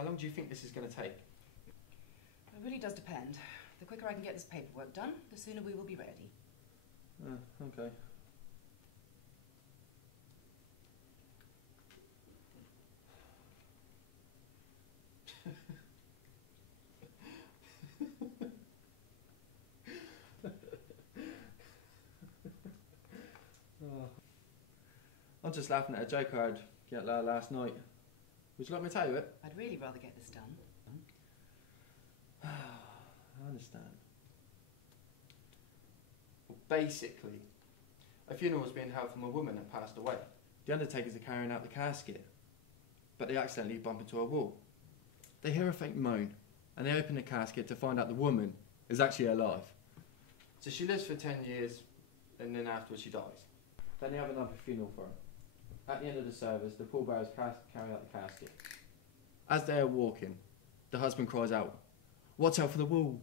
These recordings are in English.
How long do you think this is going to take? It really does depend. The quicker I can get this paperwork done, the sooner we will be ready. Okay. I'm just laughing at a joke I had last night. Would you like me to tell you it? I'd really rather get this done. I understand. Well, basically, a funeral was being held for a woman that passed away. The undertakers are carrying out the casket, but they accidentally bump into a wall. They hear a faint moan, and they open the casket to find out the woman is actually alive. So she lives for 10 years, and then afterwards she dies. Then they have another funeral for her. At the end of the service, the pallbearers carry out the casket. As they are walking, the husband cries out, "Watch out for the wall!"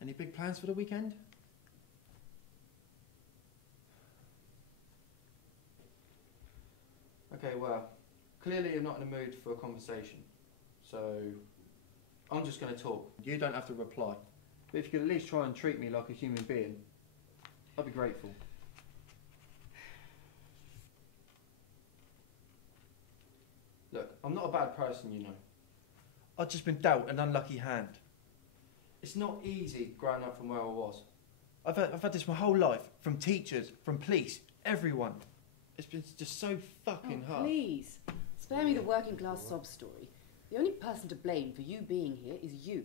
Any big plans for the weekend? Okay, well, clearly you're not in the mood for a conversation, so I'm just going to talk. You don't have to reply, but if you could at least try and treat me like a human being, I'd be grateful. Look, I'm not a bad person, you know. I've just been dealt an unlucky hand. It's not easy growing up from where I was. I've had this my whole life, from teachers, from police, everyone. It's been just so fucking hard. Please, spare me the working class sob story. The only person to blame for you being here is you.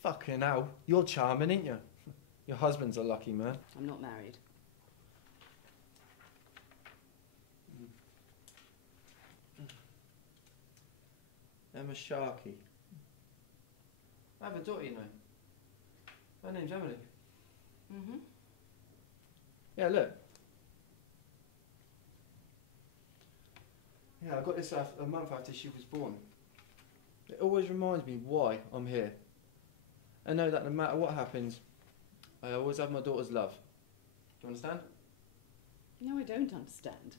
Fucking hell, you're charming, ain't you? Your husband's a lucky man. I'm not married. Emma Sharkey. I have a daughter, you know. Her name's Emily. Mm-hmm. Yeah, look. Yeah, I got this a month after she was born. It always reminds me why I'm here. I know that no matter what happens, I always have my daughter's love. Do you understand? No, I don't understand.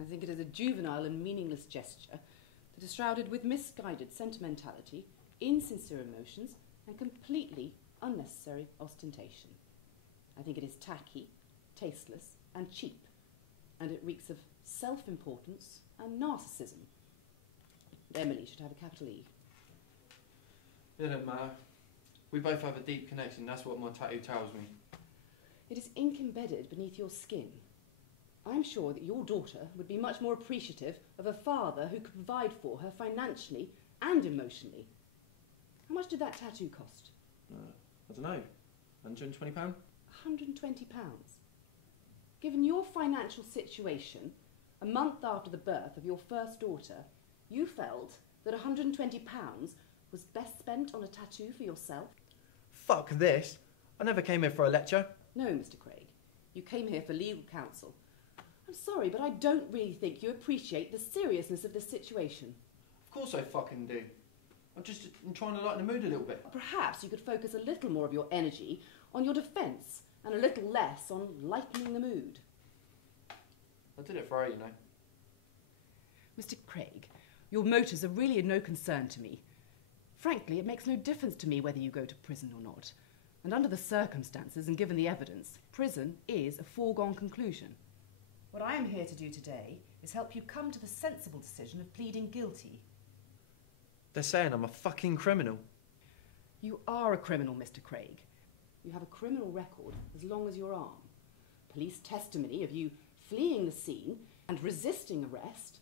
I think it is a juvenile and meaningless gesture that is shrouded with misguided sentimentality, insincere emotions, and completely unnecessary ostentation. I think it is tacky, tasteless, and cheap, and it reeks of self-importance and narcissism. Emily should have a capital E. It doesn't matter. We both have a deep connection, that's what my tattoo tells me. It is ink embedded beneath your skin. I'm sure that your daughter would be much more appreciative of a father who could provide for her financially and emotionally. How much did that tattoo cost? I don't know, £120? £120. Given your financial situation, a month after the birth of your first daughter, you felt that £120 was best spent on a tattoo for yourself? Fuck this! I never came here for a lecture. No, Mr. Craig. You came here for legal counsel. I'm sorry, but I don't really think you appreciate the seriousness of this situation. Of course I fucking do. I'm trying to lighten the mood a little bit. Perhaps you could focus a little more of your energy on your defence and a little less on lightening the mood. I did it for her, you know. Mr. Craig, your motives are really of no concern to me. Frankly, it makes no difference to me whether you go to prison or not. And under the circumstances and given the evidence, prison is a foregone conclusion. What I am here to do today is help you come to the sensible decision of pleading guilty. They're saying I'm a fucking criminal. You are a criminal, Mr. Craig. You have a criminal record as long as your arm. Police testimony of you fleeing the scene and resisting arrest,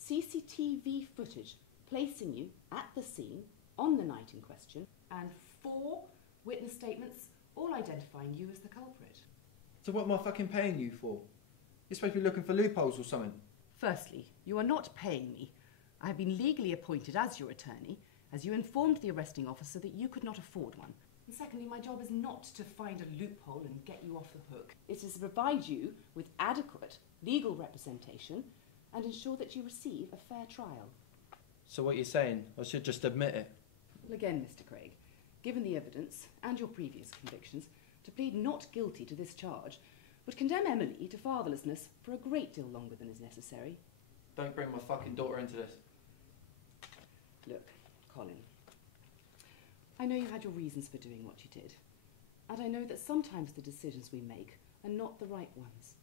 CCTV footage placing you at the scene on the night in question, and 4 witness statements all identifying you as the culprit. So what am I fucking paying you for? You're supposed to be looking for loopholes or something. Firstly, you are not paying me. I have been legally appointed as your attorney, as you informed the arresting officer that you could not afford one. And secondly, my job is not to find a loophole and get you off the hook. It is to provide you with adequate legal representation, and ensure that you receive a fair trial. So what you're saying, I should just admit it? Well, again, Mr. Craig, given the evidence and your previous convictions, to plead not guilty to this charge would condemn Emily to fatherlessness for a great deal longer than is necessary. Don't bring my fucking daughter into this. Look, Colin, I know you had your reasons for doing what you did, and I know that sometimes the decisions we make are not the right ones.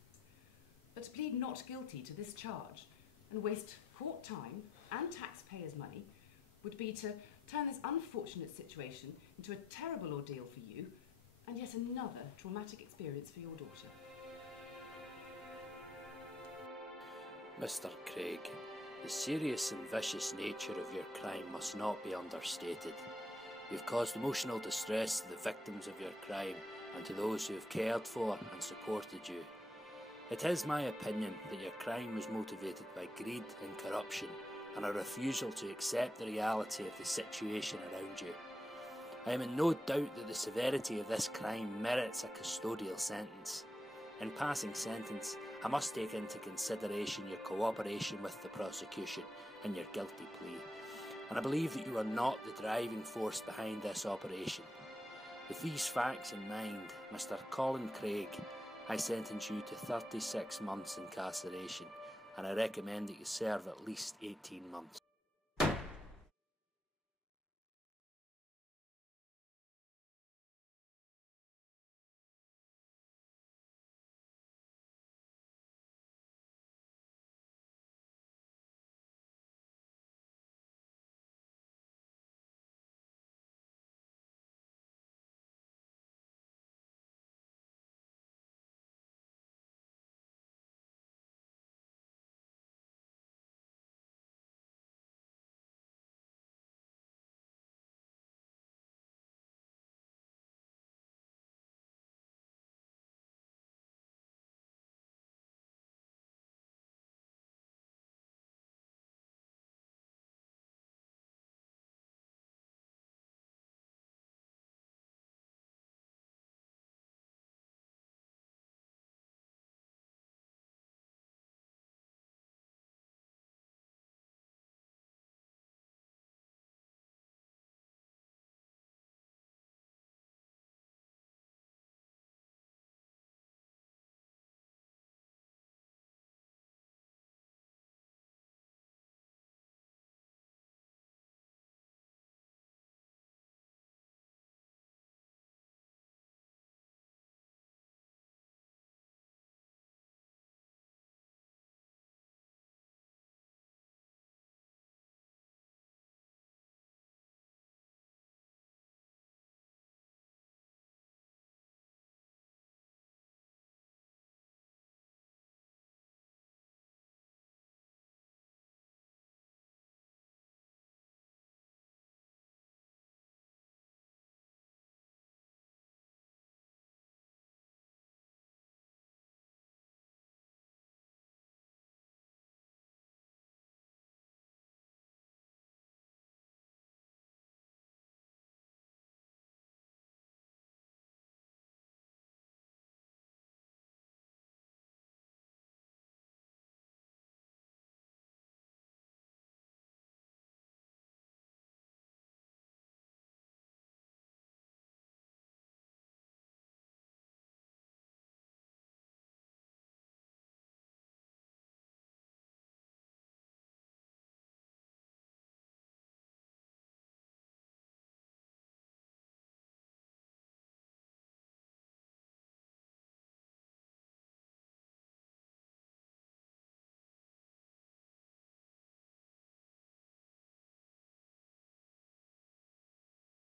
But to plead not guilty to this charge and waste court time and taxpayers' money would be to turn this unfortunate situation into a terrible ordeal for you and yet another traumatic experience for your daughter. Mr. Craig, the serious and vicious nature of your crime must not be understated. You've caused emotional distress to the victims of your crime and to those who have cared for and supported you. It is my opinion that your crime was motivated by greed and corruption and a refusal to accept the reality of the situation around you. I am in no doubt that the severity of this crime merits a custodial sentence. In passing sentence, I must take into consideration your cooperation with the prosecution and your guilty plea, and I believe that you are not the driving force behind this operation. With these facts in mind, Mr. Colin Craig, I sentence you to 36 months incarceration, and I recommend that you serve at least 18 months.